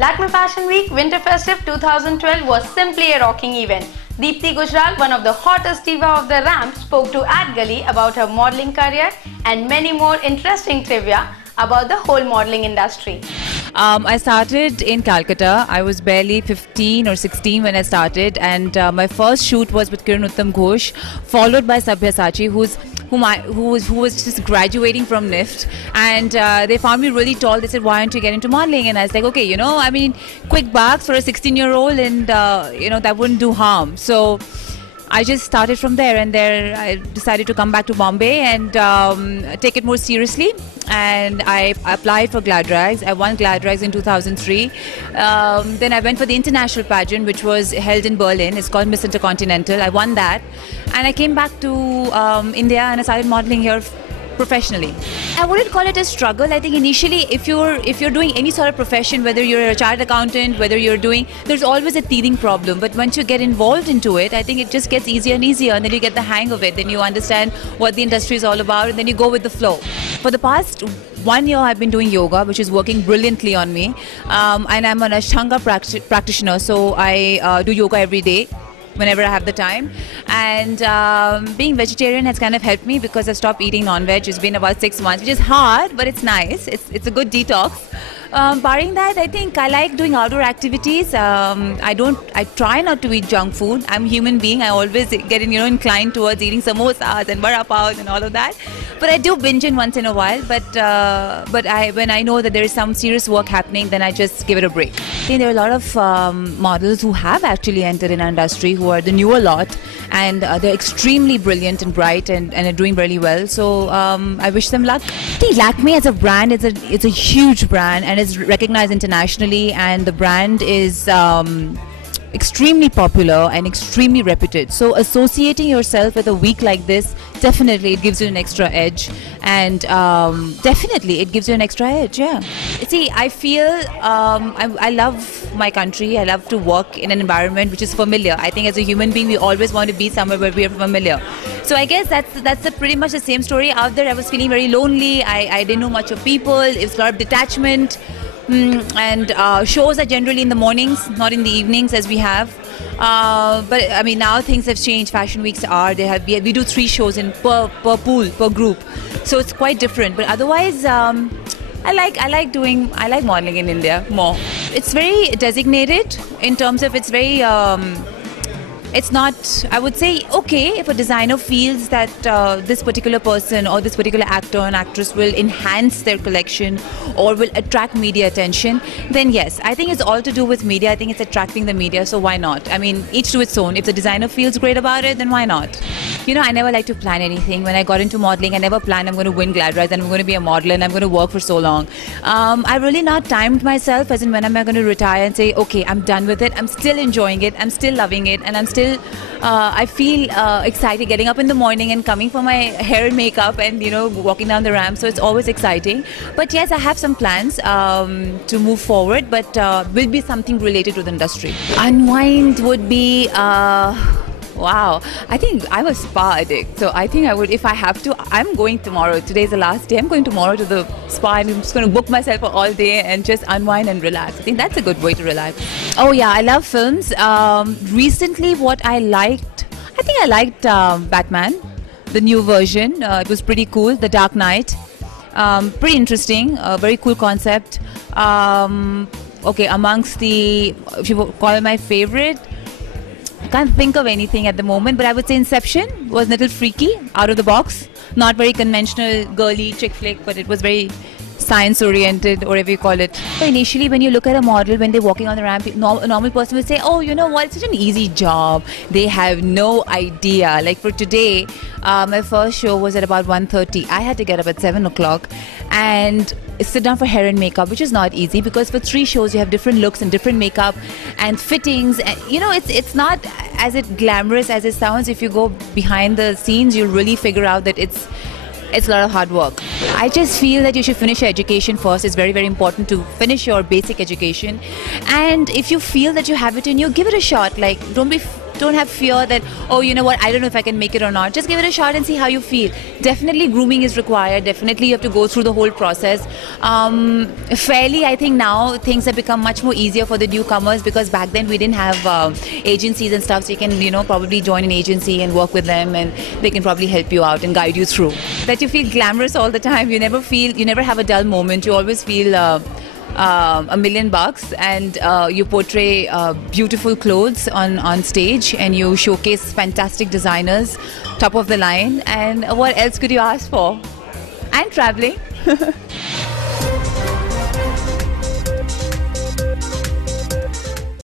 Lakme Fashion Week Winter Festive 2012 was simply a rocking event. Deepti Gujral, one of the hottest diva of the ramp, spoke to Adgully about her modeling career and many more interesting trivia about the whole modeling industry. I started in Calcutta. I was barely 15 or 16 when I started, and my first shoot was with Kiran Uttam Ghosh, followed by Sabyasachi, who was just graduating from NIFT, and they found me really tall. They said, "Why don't you get into modeling?" And I was like, "Okay, quick bucks for a 16-year-old, and that wouldn't do harm." So I just started from there, and there I decided to come back to Bombay and take it more seriously. And I applied for Glad Rags. I won Glad Rags in 2003. Then I went for the international pageant, which was held in Berlin. It's called Miss Intercontinental. I won that, and I came back to India and I started modeling here professionally. I wouldn't call it a struggle. I think initially, if you're doing any sort of profession, whether you're a chartered accountant, there's always a teething problem. But once you get involved into it, I think it just gets easier and easier, and then you get the hang of it. Then you understand what the industry is all about, and then you go with the flow. For the past 1 year, I've been doing yoga, which is working brilliantly on me. And I'm an Ashtanga practitioner, so I do yoga every day whenever I have the time. And being vegetarian has kind of helped me because I stopped eating non-veg. It's been about 6 months, which is hard, but it's nice. It's a good detox. Barring that, I think I like doing outdoor activities. I try not to eat junk food. I'm a human being. I always get inclined towards eating samosas and vada pav and all of that. But I do binge in once in a while. But when I know that there is some serious work happening, then I just give it a break. I think there are a lot of models who have actually entered in our industry who are the newer lot, and they're extremely brilliant and bright and are doing really well. So I wish them luck. I think Lakme as a brand, it's a huge brand and is recognized internationally, and the brand is extremely popular and extremely reputed. So associating yourself with a week like this, definitely it gives you an extra edge, and definitely it gives you an extra edge. Yeah. See, I feel I love my country. I love to work in an environment which is familiar. I think as a human being, we always want to be somewhere where we are familiar. So I guess that's pretty much the same story out there. I was feeling very lonely. I didn't know much of people. It was a lot of detachment. And shows are generally in the mornings, not in the evenings as we have. But I mean, now things have changed. Fashion weeks we do 3 shows per pool, per group. So it's quite different. But otherwise, I like modeling in India more. It's very designated in terms of it's very. It's not, I would say, okay, if a designer feels that this particular person or this particular actor and actress will enhance their collection or will attract media attention, then yes. I think it's all to do with media. I think it's attracting the media, so why not? I mean, each to its own. If the designer feels great about it, then why not? I never like to plan anything. When I got into modeling, I never planned I'm going to win Glad Rags and I'm going to be a model and I'm going to work for so long. I really not timed myself as in when am I going to retire and say, okay, I'm done with it. I'm still enjoying it. I'm still loving it. And I feel excited getting up in the morning and coming for my hair and makeup and walking down the ramp. So it's always exciting. But yes, I have some plans to move forward, but will be something related to the industry. Unwind would be wow. I think I'm a spa addict, so I think I would, if I have to. I'm going tomorrow. Today's the last day. I'm going tomorrow to the spa and I'm just going to book myself for all day and just unwind and relax. I think that's a good way to relax. Oh yeah, I love films. Recently, what I liked, I liked Batman, the new version. It was pretty cool. The Dark Knight. Pretty interesting. Very cool concept. Okay, amongst the, if you call it my favorite, I can't think of anything at the moment, but I would say Inception was a little freaky, out of the box. Not very conventional, girly chick flick, but it was very science-oriented, or whatever you call it. Initially, when you look at a model, when they're walking on the ramp, a normal person will say, oh, you know what, it's such an easy job. They have no idea. Like for today, my first show was at about 1:30. I had to get up at 7 o'clock and sit down for hair and makeup, which is not easy because for 3 shows, you have different looks and different makeup and fittings. And, it's not as glamorous as it sounds. If you go behind the scenes, you'll really figure out that it's a lot of hard work. I just feel that you should finish your education first. It's very, very important to finish your basic education. And if you feel that you have it in you, give it a shot. Like, don't be don't have fear that, oh, you know what, I don't know if I can make it or not. Just give it a shot and see how you feel. Definitely grooming is required. Definitely you have to go through the whole process. Fairly, I think now things have become much more easier for the newcomers, because back then we didn't have agencies and stuff, so you can, you know, probably join an agency and work with them, and they can probably help you out and guide you through. That you feel glamorous all the time. You never have a dull moment. You always feel $1,000,000, and you portray beautiful clothes on stage, and you showcase fantastic designers, top of the line, and what else could you ask for? And traveling.